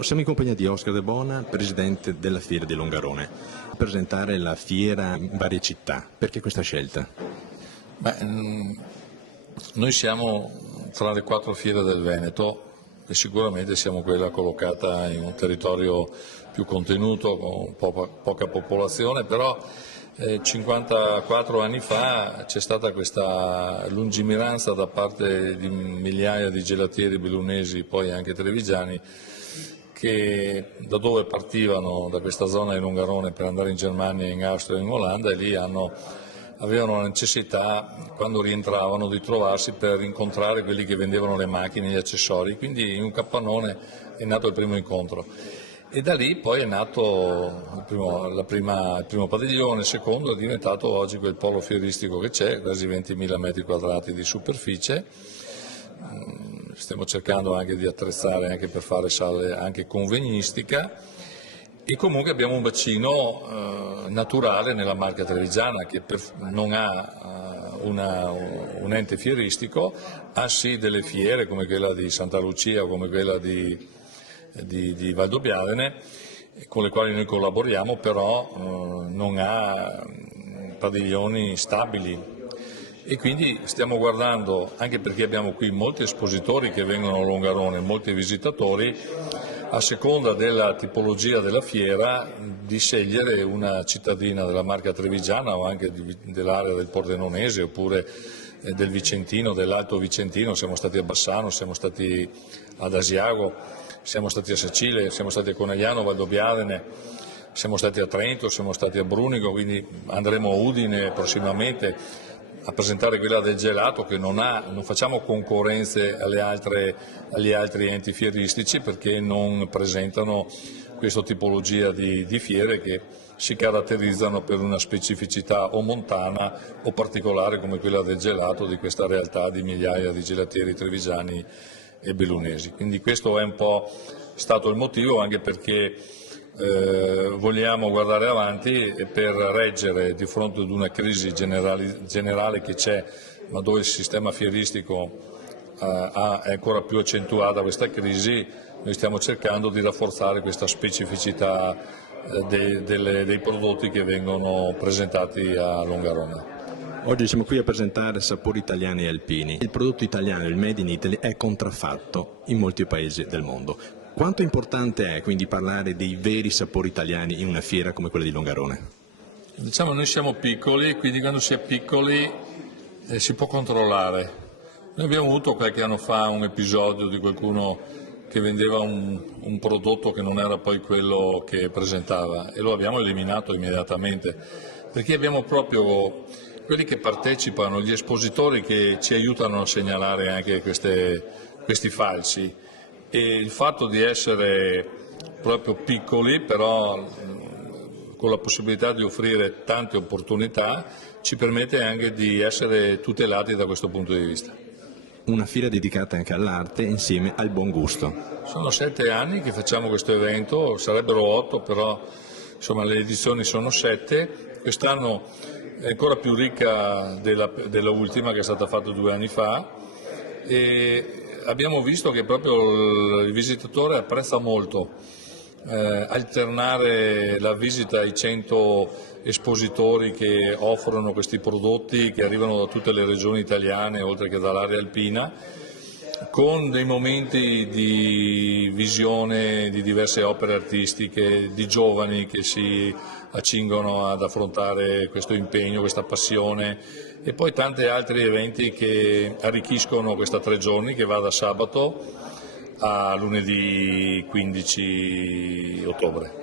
Siamo in compagnia di Oscar De Bona, presidente della Fiera di Longarone. Presentare la fiera in varie città, perché questa scelta? Noi siamo tra le 4 fiere del Veneto e sicuramente siamo quella collocata in un territorio più contenuto, con poca popolazione, però 54 anni fa c'è stata questa lungimiranza da parte di migliaia di gelatieri bellunesi, poi anche trevigiani, che da dove partivano da questa zona di Longarone per andare in Germania, in Austria e in Olanda, e lì avevano la necessità, quando rientravano, di trovarsi per incontrare quelli che vendevano le macchine e gli accessori, quindi in un capannone è nato il primo incontro. E da lì poi è nato il primo padiglione, il secondo è diventato oggi quel polo fieristico che c'è, quasi 20.000 metri quadrati di superficie. Stiamo cercando anche di attrezzare anche per fare sale anche convegnistica, e comunque abbiamo un bacino naturale nella Marca Trevigiana che non ha un ente fieristico, ha sì delle fiere come quella di Santa Lucia o come quella di Valdobbiadene, con le quali noi collaboriamo, però non ha padiglioni stabili. E quindi stiamo guardando, anche perché abbiamo qui molti espositori che vengono a Longarone, molti visitatori, a seconda della tipologia della fiera, di scegliere una cittadina della Marca Trevigiana o anche dell'area del Pordenonese oppure del Vicentino, dell'Alto Vicentino. Siamo stati a Bassano, siamo stati ad Asiago, siamo stati a Sacile, siamo stati a Conegliano, Valdobbiadene, siamo stati a Trento, siamo stati a Brunico, quindi andremo a Udine prossimamente a presentare quella del gelato, che non facciamo concorrenze agli altri enti fieristici, perché non presentano questa tipologia di fiere che si caratterizzano per una specificità o montana o particolare come quella del gelato di questa realtà di migliaia di gelatieri trevigiani e bellunesi. Quindi questo è un po' stato il motivo, anche perché vogliamo guardare avanti per reggere di fronte ad una crisi generale che c'è, ma dove il sistema fieristico è ancora più accentuata questa crisi. Noi stiamo cercando di rafforzare questa specificità dei prodotti che vengono presentati a Longarone. Oggi siamo qui a presentare sapori italiani e alpini. Il prodotto italiano, il Made in Italy, è contraffatto in molti paesi del mondo. Quanto importante è quindi parlare dei veri sapori italiani in una fiera come quella di Longarone? Diciamo, noi siamo piccoli, quindi quando si è piccoli si può controllare. Noi abbiamo avuto qualche anno fa un episodio di qualcuno che vendeva un prodotto che non era poi quello che presentava, e lo abbiamo eliminato immediatamente, perché abbiamo proprio quelli che partecipano, gli espositori, che ci aiutano a segnalare anche questi falsi. E il fatto di essere proprio piccoli, però con la possibilità di offrire tante opportunità, ci permette anche di essere tutelati da questo punto di vista. Una fiera dedicata anche all'arte insieme al buon gusto. Sono 7 anni che facciamo questo evento, sarebbero 8, però insomma le edizioni sono 7. Quest'anno è ancora più ricca della ultima, che è stata fatta 2 anni fa, e abbiamo visto che proprio il visitatore apprezza molto alternare la visita ai 100 espositori che offrono questi prodotti, che arrivano da tutte le regioni italiane oltre che dall'area alpina, con dei momenti di visione di diverse opere artistiche, di giovani che si accingono ad affrontare questo impegno, questa passione, e poi tanti altri eventi che arricchiscono questa 3 giorni, che va da sabato a lunedì 15 ottobre.